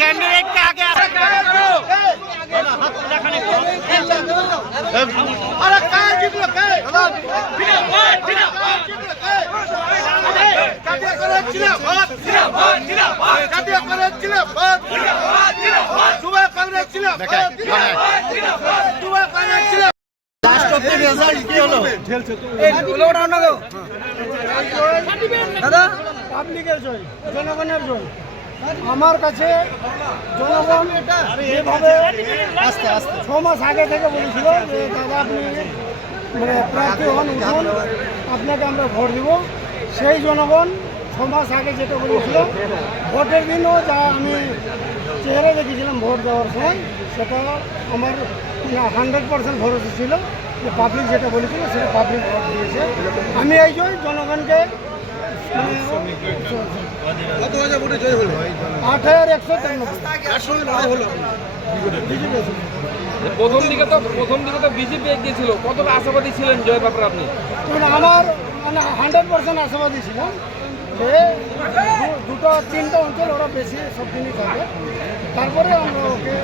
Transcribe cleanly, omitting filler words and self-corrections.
Candidate के आगे দাদা পাবলিকের জয়, জনগণের জয়। আমার কাছে জনগণ এভাবে 6 মাস আগে থেকে বলেছিল যে দাদা আপনি মানে প্রার্থী হন, উঠুন, আপনাকে আমরা ভোট দিব। সেই জনগণ 6 মাস আগে যেটা বলেছিল, ভোটের দিনও যা আমি চেহারা দেখেছিলাম ভোট দেওয়ার সময়, সেটা আমার 100% ভরসা ছিল যে পাবলিক যেটা বলেছিল সেটা পাবলিক ভোট দিয়েছে। আমি এই জন্য জনগণকে 8193 প্রথম দিকে তো বিজেপি এগিয়েছিল, কতটা আশাবাদী ছিলেন জয় ব্যাপারে আপনি? আমার মানে 100% আশাবাদী ছিলাম যে 2-3টা অঞ্চল ওরা বেশি সব দিনই থাকে। তারপরে আমরা ওকে